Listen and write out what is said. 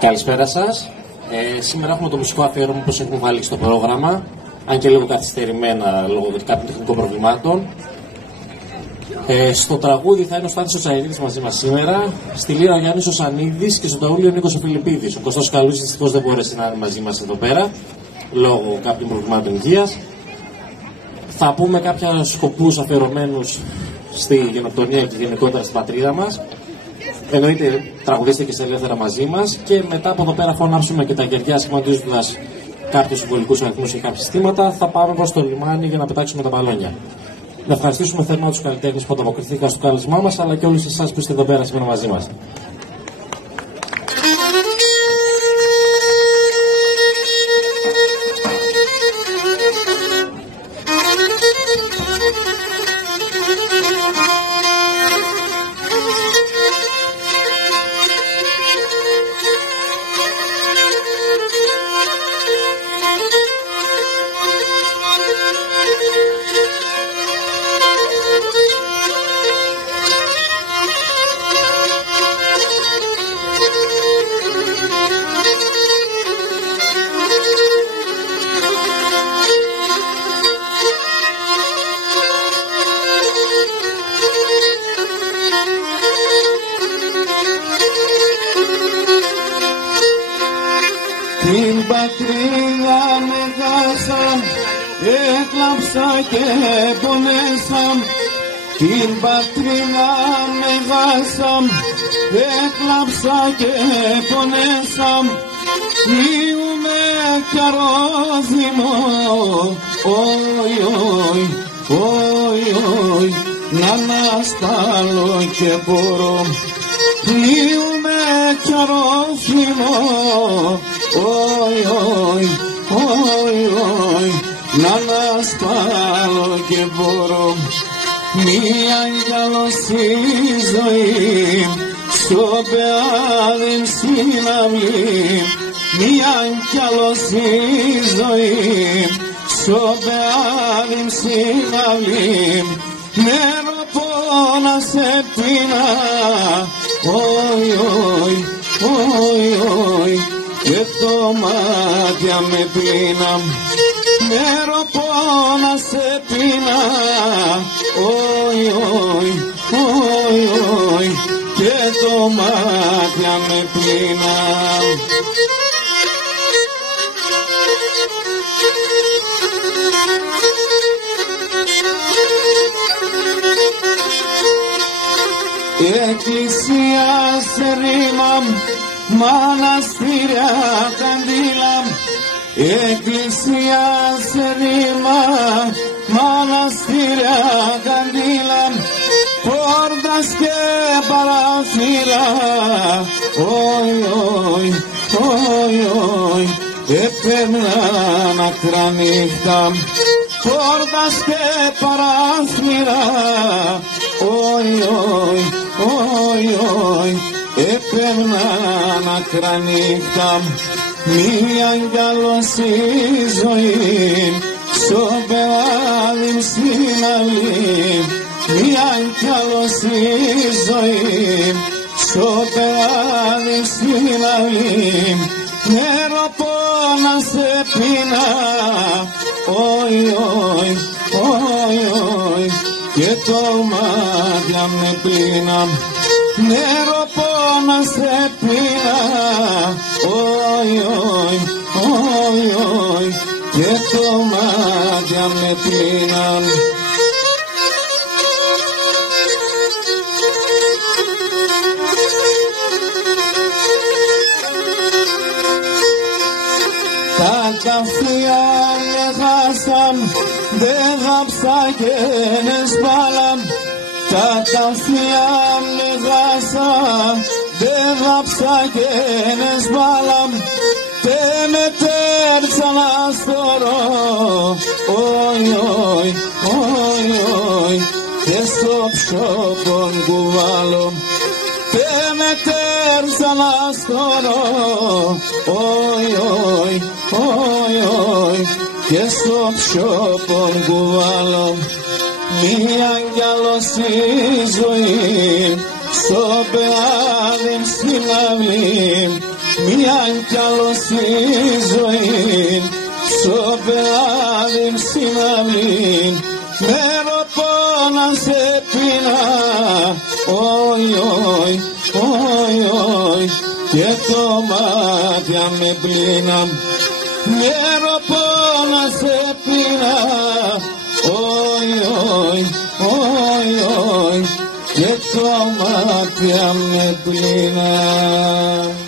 Καλησπέρα σας. Σήμερα έχουμε το μουσικό αφιέρωμα όπως έχουμε βάλει στο πρόγραμμα, αν και λίγο καθυστερημένα λόγω κάποιων τεχνικών προβλημάτων. Στο τραγούδι θα είναι ο Στάθης ο Τσαϊρίδης μαζί μας σήμερα, στη λύρα ο Γιάννης ο Σανίδης και στο ταούλιο ο Νίκος ο Φιλιππίδης. Ο Κωστός Καλούζης δυστυχώς δεν μπόρεσε να είναι μαζί μας εδώ πέρα, λόγω κάποιων προβλημάτων υγείας. Θα πούμε κάποια σκοπούς αφιερωμένους στη γενοκτονία και γενικότερα στην πατρίδα μας. Εννοείται, τραγουδίστε και σε ελεύθερα μαζί μας και μετά από εδώ πέρα φωνάξουμε και τα κεριά σχηματίζοντας κάποιους συμβολικούς αριθμούς και κάποια συστήματα. Θα πάμε προς το λιμάνι για να πετάξουμε τα μπαλόνια. Να ευχαριστήσουμε θερμά τους καλλιτέχνες που ανταποκριθήκαν στο κάλεσμά μας, αλλά και όλους εσάς που είστε εδώ πέρα σήμερα μαζί μας. Την πατρίδα με χάσαν, έκλαψα και πονέσα. Την πατρίδα με χάσαν, έκλαψα και πονέσα. Λύουμε κι αρρώστιμο, όι, όι, όι, όι, να αναστάλω και μπορώ. Λύουμε κι αρρώστιμο, όι, όι, όι, όι, να αναστάλω και μπορώ. Μία γυαλωσή ζωή, στο πεάδι συναυλή. Μία γυαλωσή ζωή, στο πεάδι συναυλή. Νερό πόνα σε πίνα, όι, όι, όι, όι, και το μάτια με πίνα. Νερό πόνα σε πίνα, όι, όι, όι, όι, και το μάτια με πίνα. Εκκλησία σε ρήμα, μοναστήρια καντήλα. Εκκλησία σε ρήμα, μοναστήρια καντήλα. Πόρτας και παραθύρα, όι, όι, όι, όι, έπαιρναν άκρα νύχτα. Πόρτας και παραθύρα, όι, όι, όι, όι, έπαιρναν άκρα νύχτα. Μία γυαλωσή ζωή, στο πεάδι συναυλή. Μία γυαλωσή ζωή, στο πεάδι συναυλή. Νερό πόνα σε πίνα, όι, όι, όι, όι, και το μάτια με πίνα. Νερό πόνα σε πίνα, όι, όι, όι, όι, και το μάτια με πίνα. Τα καυτία λεγάσαν, δεν δάψα και νεσπάλαν. Τα καυτία λεγάσαν, δεν δάψα και νεσπάλαν. Τε με τέρψαν αστορό, όι, όι, όι, όι, και στο ψώπον κουβάλω. Τε με τέρψαν αστορό, όι, όι, όι, όι, και στο ψώπον κουβάλω. Μία γυαλωσή ζωή, στο πεάδι στην αυλή. μιαν κι άλλος η ζωή, στο πελάδι συναμήν, μεροπόνα σε πίνα, όι, όι, όι, όι, και το μάτια με πλήνα, μεροπόνα σε πίνα, όι, όι, όι, όι, και το μάτια με πλήνα.